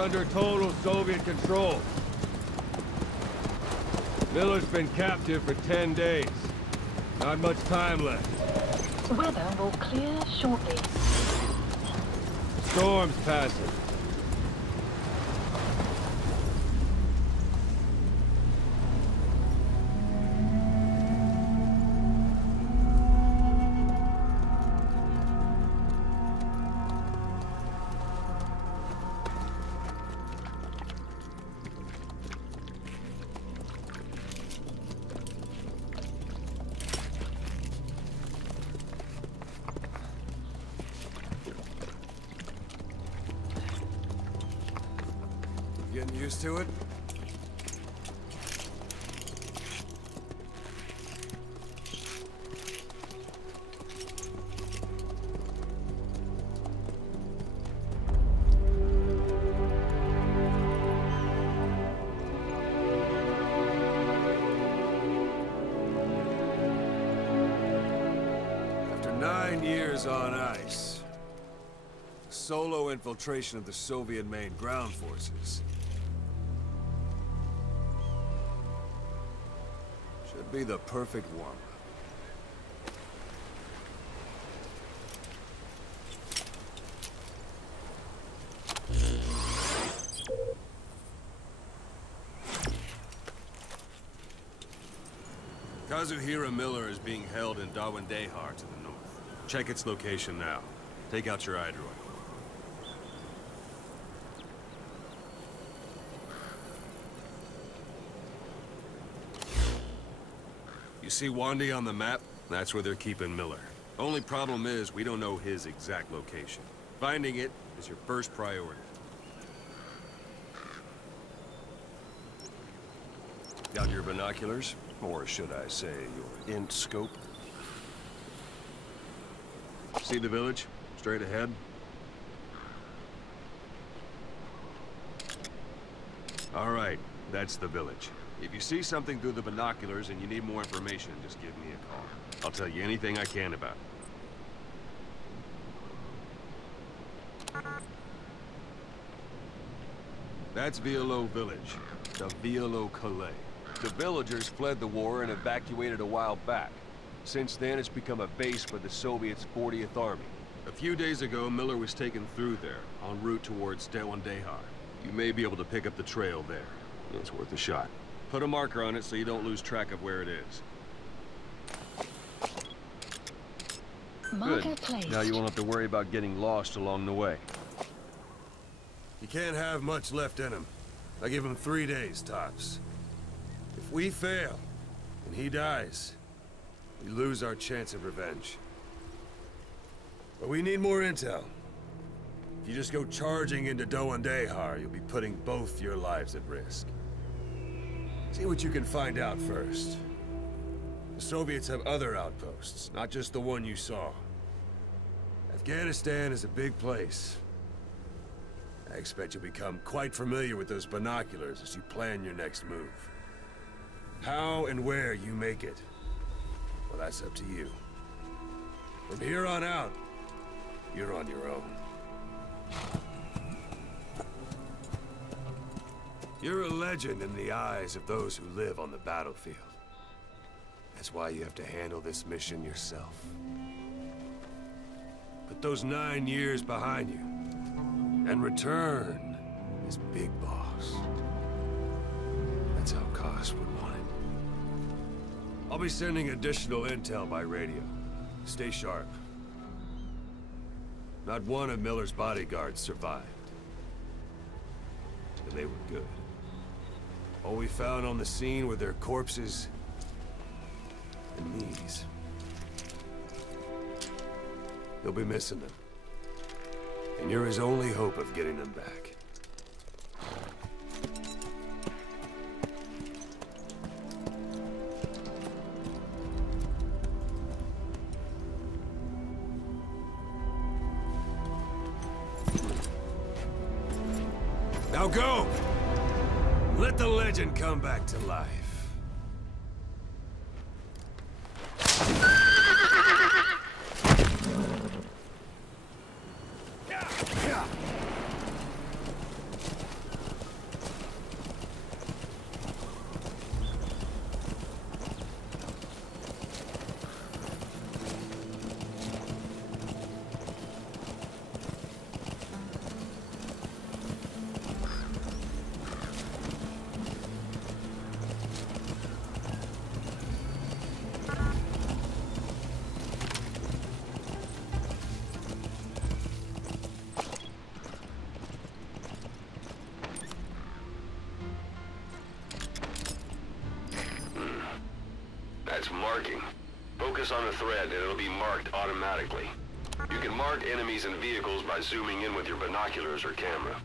under total Soviet control. Miller's been captive for 10 days. Not much time left. Weather will clear shortly. Storm's passing. Getting used to it? After 9 years on ice, solo infiltration of the Soviet main ground forces should be the perfect warm-up. Kazuhira Miller is being held in Dawandehar to the north. Check its location now. Take out your iDroid. You see Wandy on the map? That's where they're keeping Miller. Only problem is, we don't know his exact location. Finding it is your first priority. Got your binoculars? Or should I say, your int scope? See the village? Straight ahead? All right, that's the village. If you see something through the binoculars and you need more information, just give me a call. I'll tell you anything I can about it. That's Violo Village, the Violo Calais. The villagers fled the war and evacuated a while back. Since then, it's become a base for the Soviets' 40th Army. A few days ago, Miller was taken through there, en route towards Dawandehar. You may be able to pick up the trail there. It's worth a shot. Put a marker on it so you don't lose track of where it is. Marker Good. placed. Now you won't have to worry about getting lost along the way. You can't have much left in him. I give him 3 days, tops. If we fail, and he dies, we lose our chance of revenge. But we need more intel. If you just go charging into Dawandehar, you'll be putting both your lives at risk. See what you can find out first. The Soviets have other outposts, not just the one you saw. Afghanistan is a big place. I expect you'll become quite familiar with those binoculars as you plan your next move. How and where you make it, well, that's up to you. From here on out, you're on your own. You're a legend in the eyes of those who live on the battlefield. That's why you have to handle this mission yourself. Put those 9 years behind you, and return as Big Boss. That's how Koss would want it. I'll be sending additional intel by radio. Stay sharp. Not one of Miller's bodyguards survived. And they were good. All we found on the scene were their corpses and knees. You'll be missing them. And you're his only hope of getting them back. Now go! Let the legend come back to life. marking. Focus on a thread and it'll be marked automatically. You can mark enemies and vehicles by zooming in with your binoculars or camera.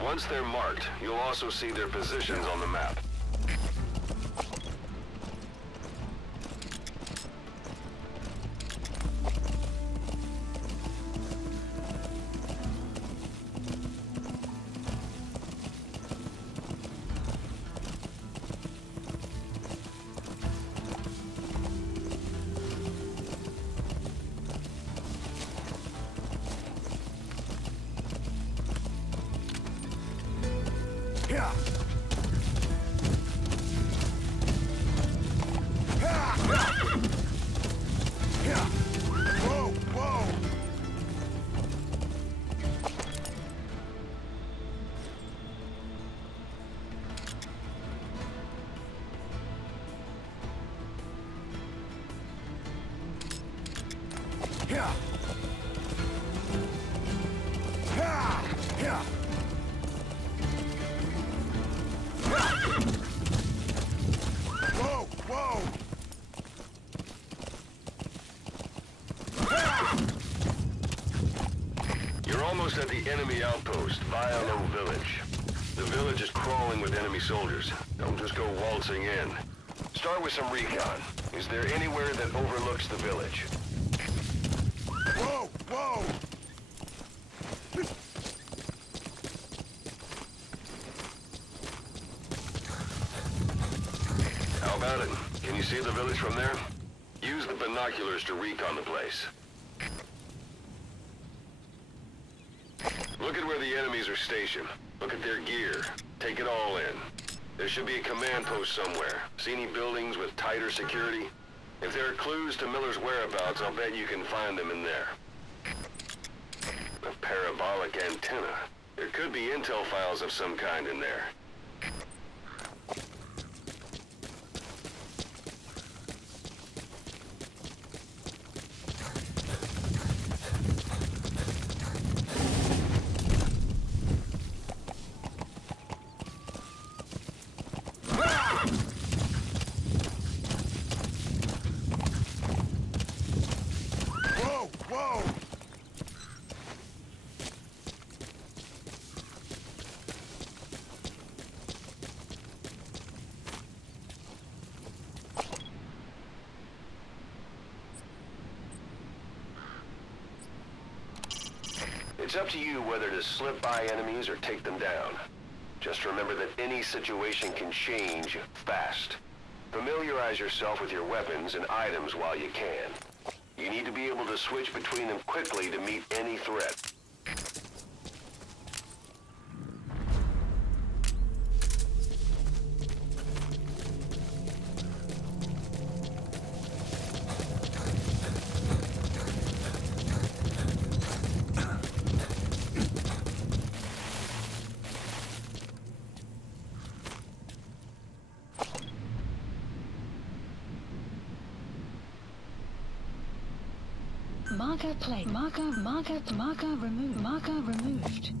Once they're marked, you'll also see their positions on the map. Almost at the enemy outpost, Venom village. The village is crawling with enemy soldiers. Don't just go waltzing in. Start with some recon. Is there anywhere that overlooks the village? Whoa! Whoa! How about it? Can you see the village from there? Use the binoculars to recon the place. Look at where the enemies are stationed. Look at their gear. Take it all in. There should be a command post somewhere. See any buildings with tighter security? If there are clues to Miller's whereabouts, I'll bet you can find them in there. A parabolic antenna. There could be intel files of some kind in there. It's up to you whether to slip by enemies or take them down. Just remember that any situation can change fast. Familiarize yourself with your weapons and items while you can. You need to be able to switch between them quickly to meet any threat. Marker plate. Marker removed. Marker removed.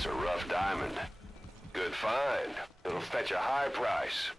That's a rough diamond. Good find. It'll fetch a high price.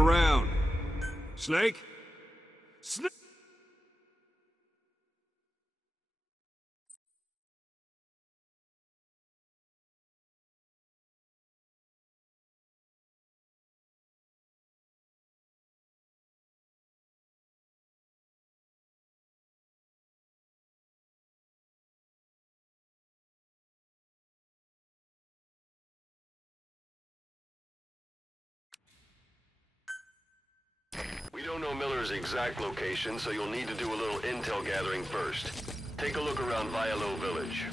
around. Snake? Snake! We don't know Miller's exact location, so you'll need to do a little intel gathering first. Take a look around Vialo Village.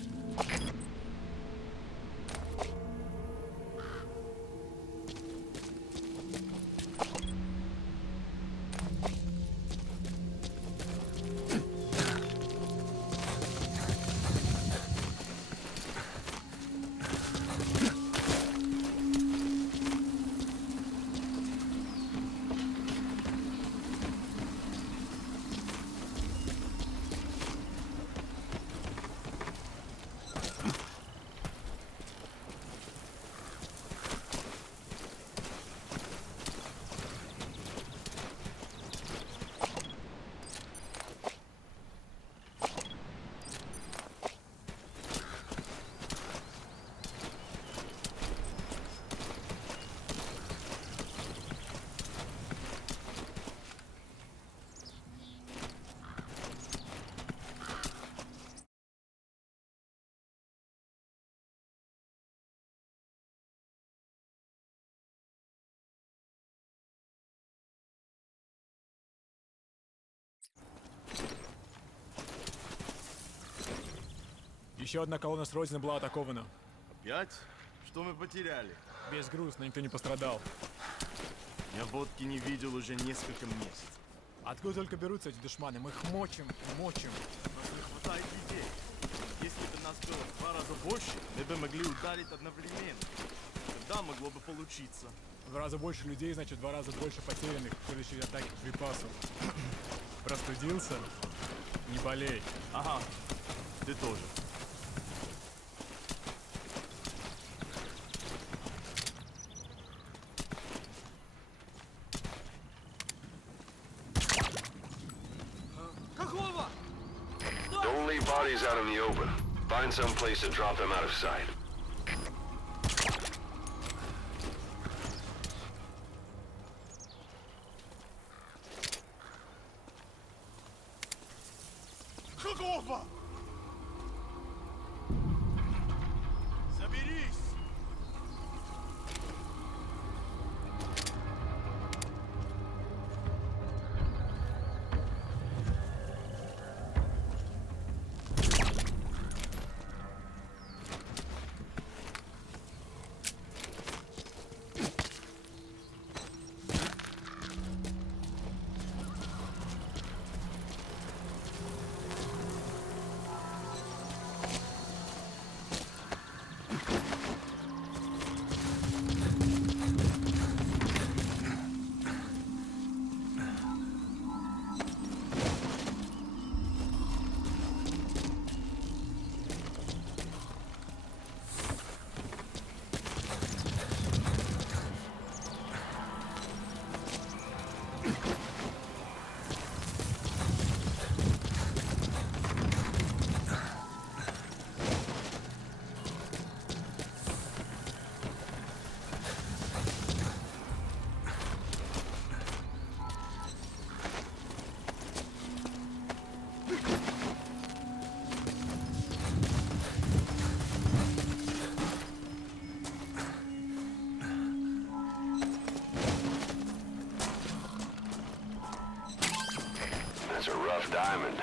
Еще одна колонна с Родины была атакована. Опять? Что мы потеряли? Весь груз, но никто не пострадал. Я водки не видел уже несколько месяцев. Откуда только берутся эти душманы? Мы их мочим. У нас не хватает людей. Если бы нас было в 2 раза больше, мы бы могли ударить одновременно. Тогда могло бы получиться. В 2 раза больше людей, значит, в 2 раза больше потерянных в следующей атаке припасов. Простудился? Не болей. Ага, ты тоже. Don't leave bodies out in the open. Find some place to drop them out of sight. Какого? Заберись! That's a rough diamond.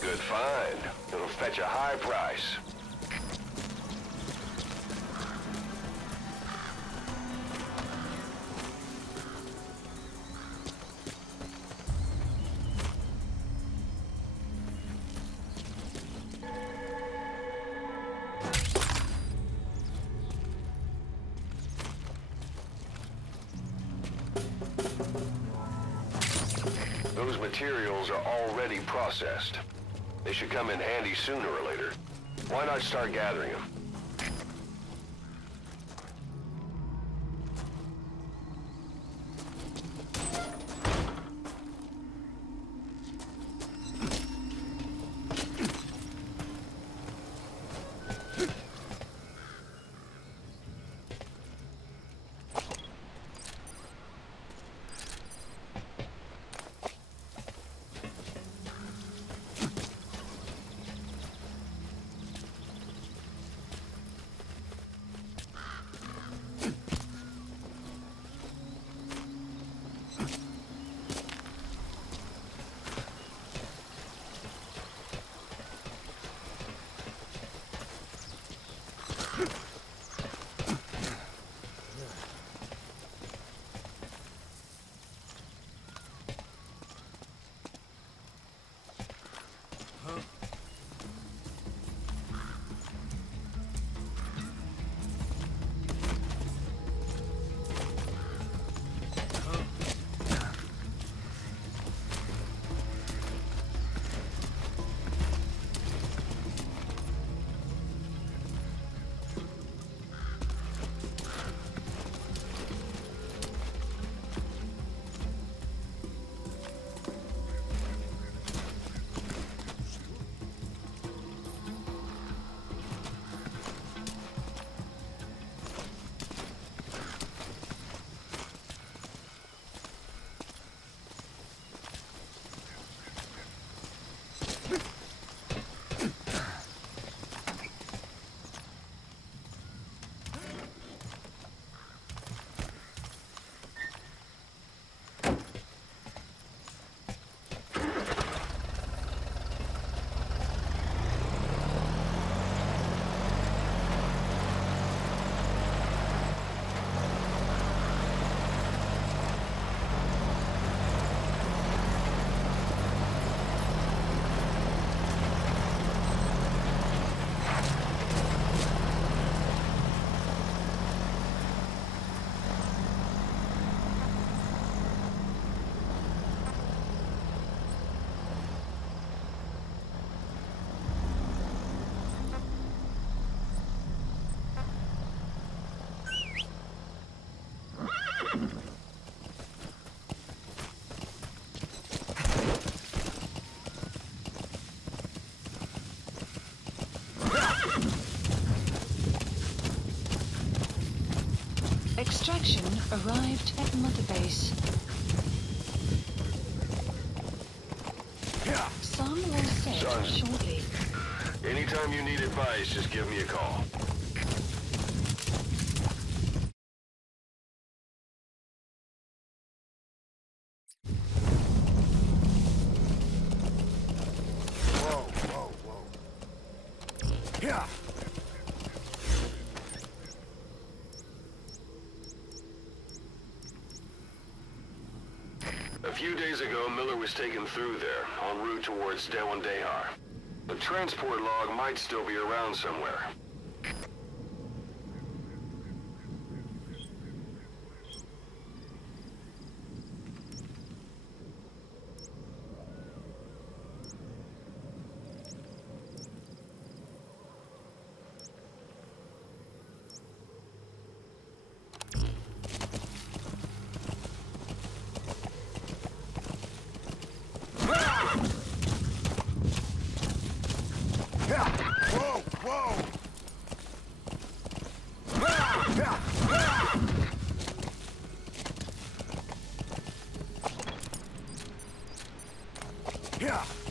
Good find. It'll fetch a high price. Those materials are already processed. They should come in handy sooner or later. Why not start gathering them? arrived at Motherbase. Some will set Son. shortly. Anytime you need advice, just give me a call. A few days ago, Miller was taken through there, en route towards Dehar. The transport log might still be around somewhere. Yeah.